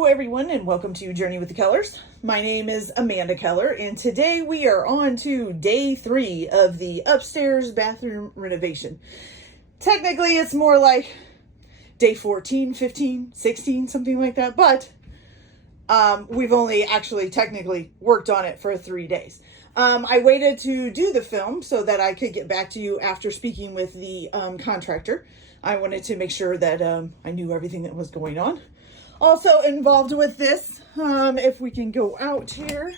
Hello everyone and welcome to Journey with the Kellers. My name is Amanda Keller and today we are on to day 3 of the upstairs bathroom renovation. Technically it's more like day 14, 15, 16, something like that, but we've only actually technically worked on it for 3 days. I waited to do the film so that I could get back to you after speaking with the contractor. I wanted to make sure that I knew everything that was going on. Also involved with this, if we can go out here.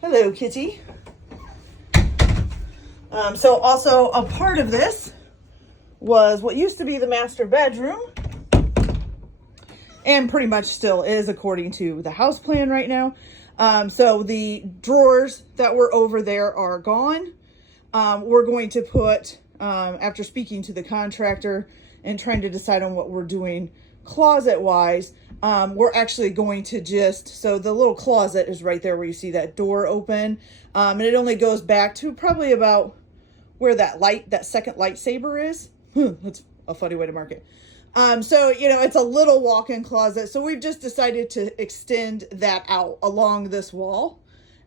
Hello, kitty. So also a part of this was what used to be the master bedroom, and pretty much still is according to the house plan right now. So the drawers that were over there are gone. We're going to put, after speaking to the contractor and trying to decide on what we're doing closet wise, we're actually going to so the little closet is right there where you see that door open. And it only goes back to probably about where that second lightsaber is. That's a funny way to mark it. So, you know, it's a little walk-in closet. So we've just decided to extend that out along this wall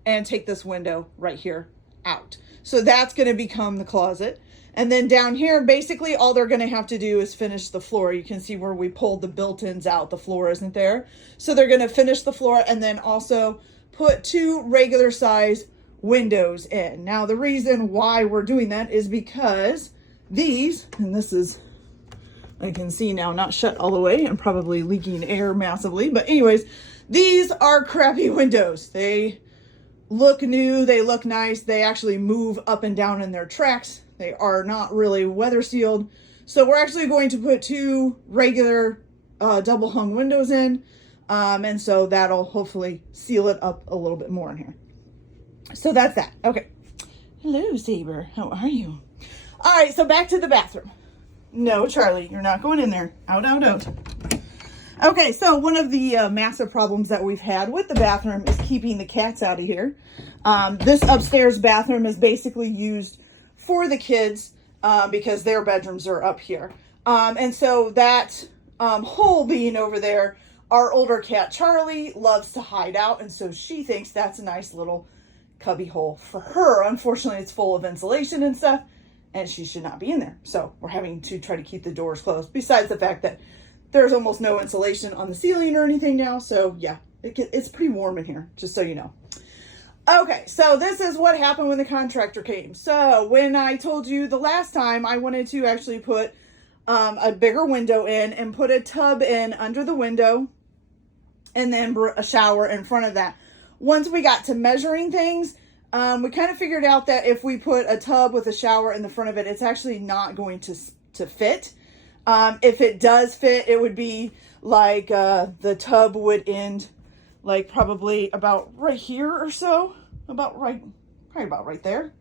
and take this window right here out. So that's going to become the closet. And then down here, basically all they're going to have to do is finish the floor. You can see where we pulled the built-ins out. The floor isn't there. So they're going to finish the floor and then also put 2 regular size windows in. Now, the reason why we're doing that is because these, and this is, I can see now, not shut all the way and probably leaking air massively. But anyways, these are crappy windows. They look new. They look nice. They actually move up and down in their tracks. They are not really weather sealed. So we're actually going to put 2 regular double hung windows in. And so that'll hopefully seal it up a little bit more in here. So that's that. Okay. Hello, Saber. How are you? All right. So back to the bathroom. No, Charlie, you're not going in there. Out, out, out. Okay. So one of the massive problems that we've had with the bathroom is keeping the cats out of here. This upstairs bathroom is basically used for the kids because their bedrooms are up here. And so that hole being over there, our older cat Charlie loves to hide out. And so she thinks that's a nice little cubby hole for her. Unfortunately, it's full of insulation and stuff, and she should not be in there. So we're having to try to keep the doors closed, besides the fact that there's almost no insulation on the ceiling or anything now. So yeah, it's pretty warm in here, just so you know. Okay, so this is what happened when the contractor came. So when I told you the last time, I wanted to actually put a bigger window in and put a tub in under the window and then a shower in front of that. Once we got to measuring things, we kind of figured out that if we put a tub with a shower in the front of it, it's actually not going to fit. If it does fit, it would be like the tub would end like probably about right here or so, probably about right there.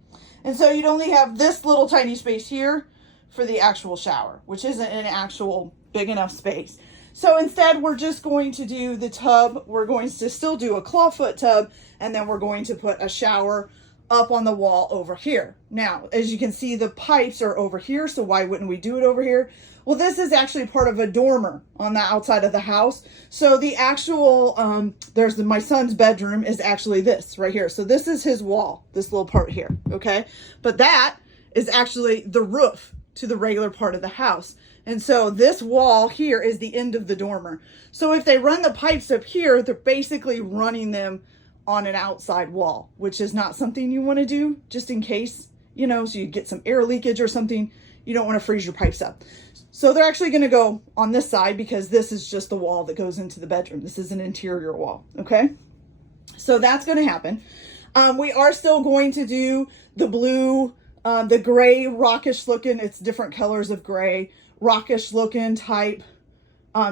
And so you'd only have this little tiny space here for the actual shower, which isn't an actual big enough space. So instead, we're just going to do the tub. We're going to still do a clawfoot tub, and then we're going to put a shower up on the wall over here. Now, as you can see, the pipes are over here, so why wouldn't we do it over here? Well, this is actually part of a dormer on the outside of the house. So the actual, my son's bedroom is actually this right here. So this is his wall, this little part here, okay? But that is actually the roof to the regular part of the house. And so this wall here is the end of the dormer. So if they run the pipes up here, they're basically running them on an outside wall, which is not something you want to do, just in case, you know, so you get some air leakage or something. You don't want to freeze your pipes up. So they're actually going to go on this side because this is just the wall that goes into the bedroom. This is an interior wall. Okay. So that's going to happen. We are still going to do the blue, the gray rockish looking, it's different colors of gray, rockish looking type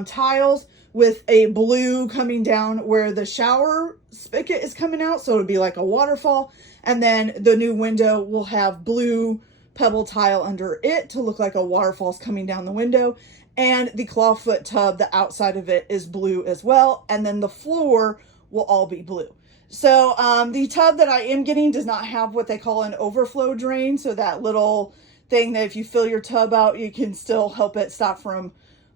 tiles with a blue coming down where the shower spigot is coming out. So it'll be like a waterfall. And then the new window will have blue pebble tile under it to look like a waterfall's coming down the window. And the clawfoot tub, the outside of it is blue as well. And then the floor will all be blue. So the tub that I am getting does not have what they call an overflow drain. So that little thing that if you fill your tub out, you can still help it stop from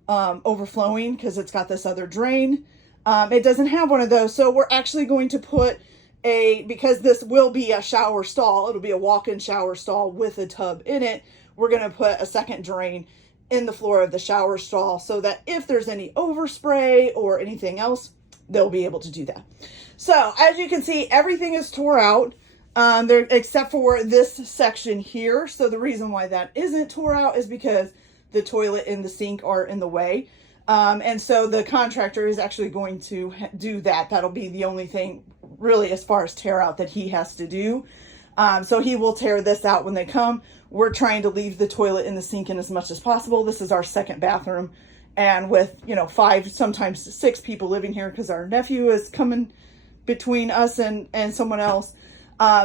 overflowing because it's got this other drain. It doesn't have one of those. So we're actually going to put because this will be a shower stall, it'll be a walk-in shower stall with a tub in it. We're going to put a second drain in the floor of the shower stall so that if there's any overspray or anything else, they'll be able to do that. So as you can see, everything is tore out there except for this section here. So the reason why that isn't tore out is because the toilet and the sink are in the way. And so the contractor is actually going to do that. That'll be the only thing really as far as tear out that he has to do. So he will tear this out when they come. We're trying to leave the toilet and the sink in as much as possible. This is our second bathroom. And with, 5, sometimes 6 people living here because our nephew is coming between us and someone else.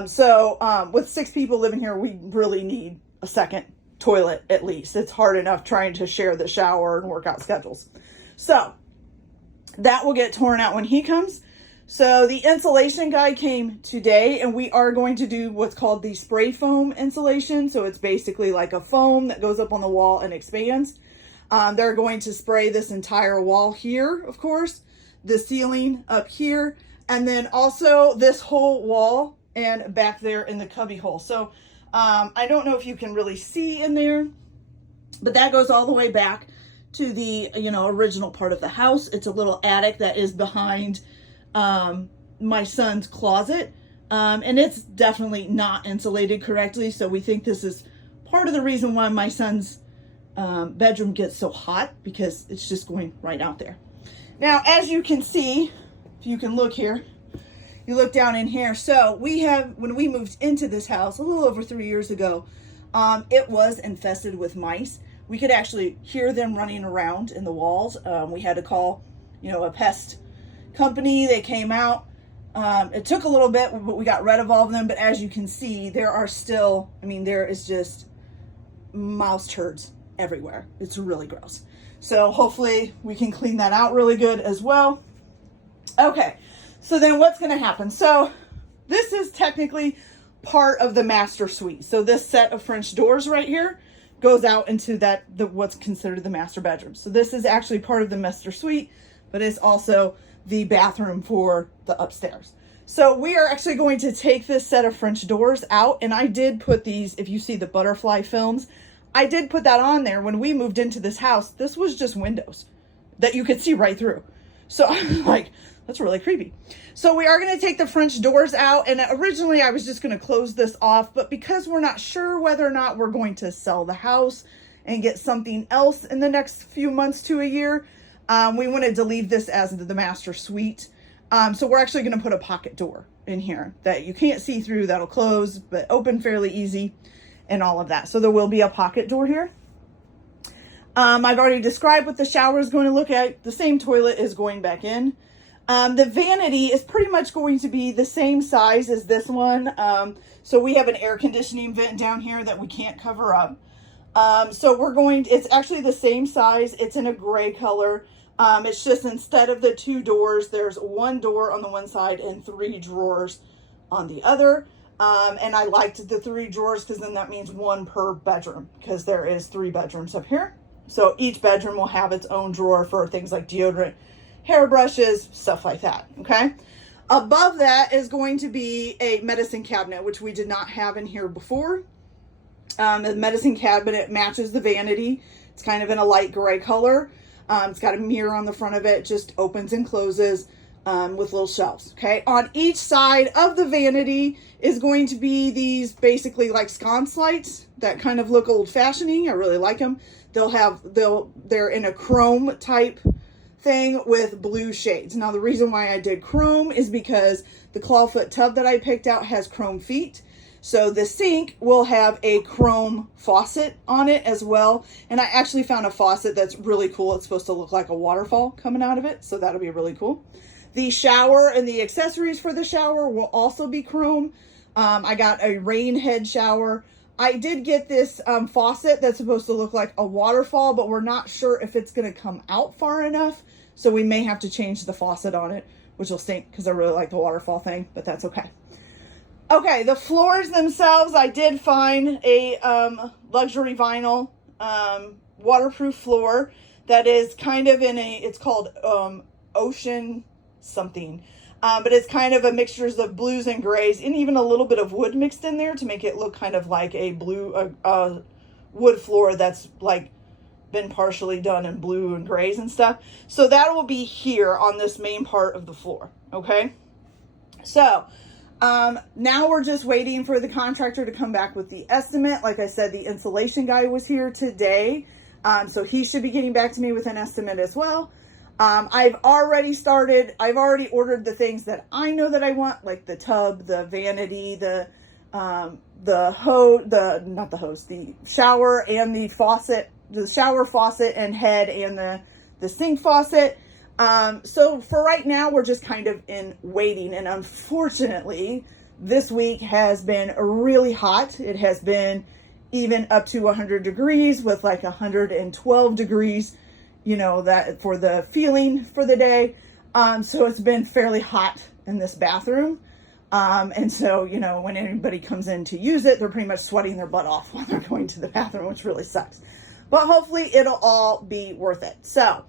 So with 6 people living here, we really need a second toilet at least. It's hard enough trying to share the shower and work out schedules. So that will get torn out when he comes. So the insulation guy came today, and we are going to do what's called the spray foam insulation. So it's basically like a foam that goes up on the wall and expands. They're going to spray this entire wall here, of course, the ceiling up here, and then also this whole wall and back there in the cubby hole. So I don't know if you can really see in there, but that goes all the way back to the, original part of the house. It's a little attic that is behind my son's closet. And it's definitely not insulated correctly. So we think this is part of the reason why my son's bedroom gets so hot, because it's just going right out there. Now, as you can see, if you can look here, you look down in here. So when we moved into this house a little over 3 years ago, it was infested with mice. We could actually hear them running around in the walls. We had to call, a pest company. They came out. It took a little bit, but we got rid of all of them. But as you can see, there are still, there is just mouse turds everywhere. It's really gross. So hopefully we can clean that out really good as well. Okay. So then what's going to happen? So this is technically part of the master suite. So this set of French doors right here goes out into what's considered the master bedroom. So this is actually part of the master suite, but it's also the bathroom for the upstairs. So we are actually going to take this set of French doors out. And I did put these, if you see the butterfly films, I did put that on there. When we moved into this house, this was just windows that you could see right through. So I'm like, that's really creepy. So we are going to take the French doors out. And originally I was just going to close this off, but because we're not sure whether or not we're going to sell the house and get something else in the next few months to a year, we wanted to leave this as the master suite. So we're actually going to put a pocket door in here that you can't see through, that'll close, but open fairly easy and all of that. So there will be a pocket door here. I've already described what the shower is going to look like. The same toilet is going back in. The vanity is pretty much going to be the same size as this one. So we have an air conditioning vent down here that we can't cover up. So it's actually the same size. It's in a gray color. It's just instead of the 2 doors, there's 1 door on the one side and 3 drawers on the other. And I liked the 3 drawers because then that means 1 per bedroom, because there is 3 bedrooms up here. So each bedroom will have its own drawer for things like deodorant, hairbrushes, stuff like that. Okay. Above that is going to be a medicine cabinet, which we did not have in here before. The medicine cabinet matches the vanity. It's kind of in a light gray color. It's got a mirror on the front of it, just opens and closes with little shelves. Okay. On each side of the vanity is going to be these basically like sconce lights that kind of look old fashioned. I really like them. They're in a chrome type thing with blue shades. Now the reason why I did chrome is because the clawfoot tub that I picked out has chrome feet. So the sink will have a chrome faucet on it as well. And I actually found a faucet that's really cool. It's supposed to look like a waterfall coming out of it. So that'll be really cool. The shower and the accessories for the shower will also be chrome. I got a rain head shower. I did get this faucet that's supposed to look like a waterfall, but we're not sure if it's going to come out far enough. So we may have to change the faucet on it, which will stink because I really like the waterfall thing, but that's okay. Okay, the floors themselves, I did find a luxury vinyl waterproof floor that is kind of it's called ocean something. But it's kind of a mixtures of blues and grays and even a little bit of wood mixed in there to make it look kind of like a wood floor that's like been partially done in blue and grays and stuff. So that will be here on this main part of the floor. Okay. So now we're just waiting for the contractor to come back with the estimate. Like I said, the insulation guy was here today. So he should be getting back to me with an estimate as well. I've already ordered the things that I know that I want, like the tub, the vanity, the shower and the faucet, the shower faucet and head and the sink faucet. So for right now, we're just kind of in waiting. And unfortunately, this week has been really hot. It has been even up to 100 degrees with like 112 degrees, you know, that for the feeling for the day. So it's been fairly hot in this bathroom. And so, you know, when anybody comes in to use it, they're pretty much sweating their butt off while they're going to the bathroom, which really sucks. But hopefully it'll all be worth it. So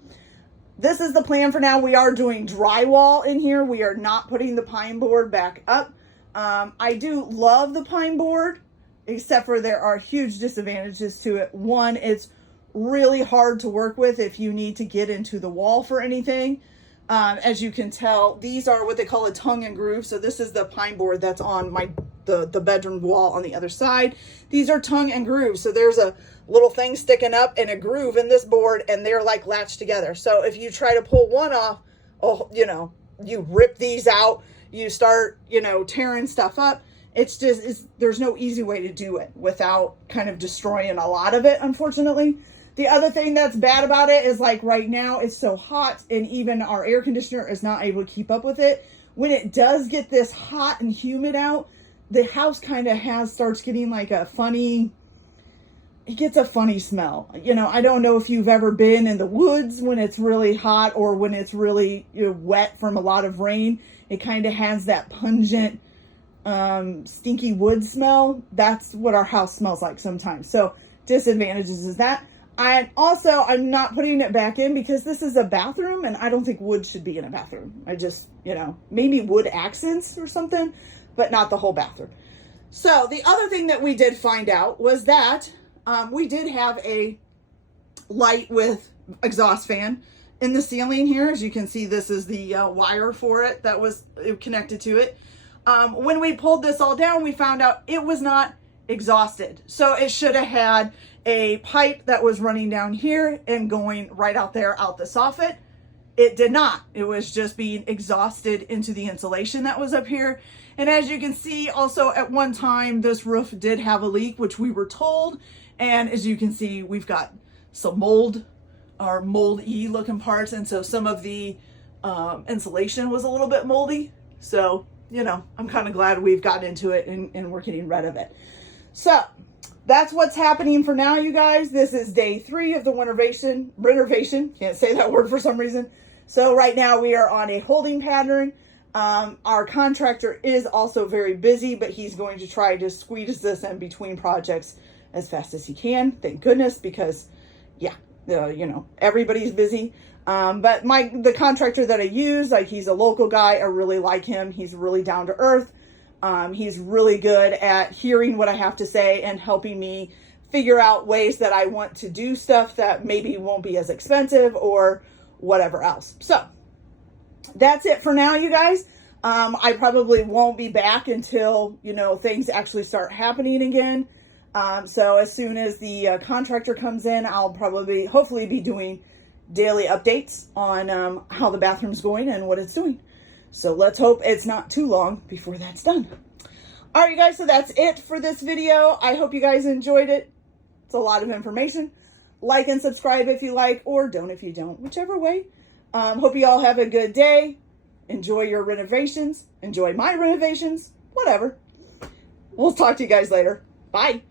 this is the plan for now. We are doing drywall in here. We are not putting the pine board back up. I do love the pine board, except for there are huge disadvantages to it. One, it's really hard to work with if you need to get into the wall for anything. As you can tell, these are what they call a tongue and groove. So this is the pine board that's on the bedroom wall on the other side. These are tongue and groove. So there's a little thing sticking up and a groove in this board, and they're like latched together. So if you try to pull one off, you know, you rip these out, you start, you know, tearing stuff up. There's no easy way to do it without kind of destroying a lot of it, unfortunately. The other thing that's bad about it is, like, right now it's so hot and even our air conditioner is not able to keep up with it. When it does get this hot and humid out, the house kind of starts getting like it gets a funny smell. You know, I don't know if you've ever been in the woods when it's really hot or when it's really, you know, wet from a lot of rain. It kind of has that pungent, stinky wood smell. That's what our house smells like sometimes. So disadvantages is that. And also, I'm not putting it back in because this is a bathroom and I don't think wood should be in a bathroom. I just, you know, maybe wood accents or something, but not the whole bathroom. So the other thing that we did find out was that we did have a light with exhaust fan in the ceiling here. As you can see, this is the wire for it that was connected to it. When we pulled this all down, we found out it was not exhausted. So it should have had a pipe that was running down here and going right out there out the soffit. It did not. It was just being exhausted into the insulation that was up here. And as you can see, also at one time, this roof did have a leak, which we were told. And as you can see, we've got some mold or mold-y looking parts. And so some of the insulation was a little bit moldy. So, you know, I'm kind of glad we've gotten into it and we're getting rid of it. So that's what's happening for now, you guys. This is day 3 of the renovation. Can't say that word for some reason. So right now we are on a holding pattern. Our contractor is also very busy, but he's going to try to squeeze this in between projects as fast as he can. Thank goodness, because yeah, you know, everybody's busy. But the contractor that I use, like, he's a local guy. I really like him. He's really down to earth. He's really good at hearing what I have to say and helping me figure out ways that I want to do stuff that maybe won't be as expensive or whatever else. So that's it for now, you guys. I probably won't be back until, you know, things actually start happening again. So as soon as the contractor comes in, I'll hopefully be doing daily updates on how the bathroom's going and what it's doing. So let's hope it's not too long before that's done. All right, you guys, so that's it for this video. I hope you guys enjoyed it. It's a lot of information. Like and subscribe if you like, or don't if you don't, whichever way. Hope you all have a good day. Enjoy your renovations. Enjoy my renovations. Whatever. We'll talk to you guys later. Bye.